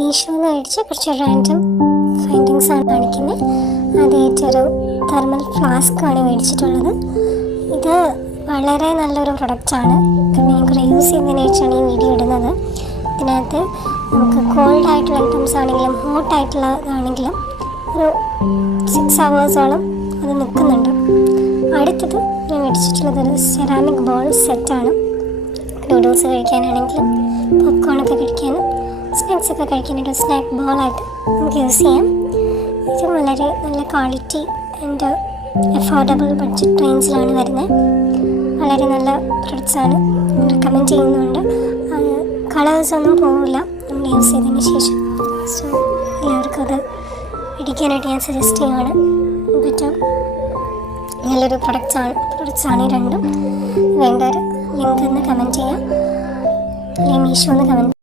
മീഷോന്ന് മേടിച്ച കുറച്ച് random findings ആണ് കാണിക്കുന്നത്. ആദ്യമായിട്ടൊരു തെർമൽ ഫ്ലാസ്ക് ആണ് മേടിച്ചിട്ടുള്ളത്. ഇത് വളരെ നല്ലൊരു പ്രൊഡക്റ്റാണ്. പിന്നെ ഞാൻ കുറേ യൂസ് ചെയ്യുന്നതിന് വെച്ചാണ് ഈ വീഡിയോ ഇടുന്നത്. ഇതിനകത്ത് നമുക്ക് കോൾഡ് ആയിട്ടുള്ള ഐറ്റംസ് ആണെങ്കിലും ഹോട്ട് ആയിട്ടുള്ളതാണെങ്കിലും ഒരു 6 hours അത് നിൽക്കുന്നുണ്ട്. അടുത്തത് ഞാൻ മേടിച്ചിട്ടുള്ളത് ഒരു സെറാമിക് ബോൾ സെറ്റാണ്. നൂഡിൽസ് കഴിക്കാനാണെങ്കിലും പോപ്കോണൊക്കെ കഴിക്കാനും സ്നാക്സൊക്കെ കഴിക്കാനായിട്ട് സ്നാക്ക് ബോളായിട്ട് നമുക്ക് യൂസ് ചെയ്യാം. ഇത് വളരെ നല്ല ക്വാളിറ്റി ആൻഡ് അഫോർഡബിൾ ബഡ്ജറ്റ് റേഞ്ചിലാണ് വരുന്നത്. വളരെ നല്ല പ്രൊഡക്ട്സാണ്, റെക്കമെൻഡ് ചെയ്യുന്നുണ്ട്. കളേഴ്സൊന്നും പോവില്ല നമ്മൾ യൂസ് ചെയ്തതിന് ശേഷം. സോ എല്ലാവർക്കും അത് മേടിക്കാനായിട്ട് ഞാൻ സജസ്റ്റ് ചെയ്യുകയാണ്. പറ്റും നല്ലൊരു പ്രൊഡക്ട്സാണ് ഈ രണ്ടും. വേണ്ടവർ ലിങ്ക് ഒന്ന് കമൻറ്റ് ചെയ്യാം, അല്ലെങ്കിൽ മീഷോ ഒന്ന് കമൻറ്റ്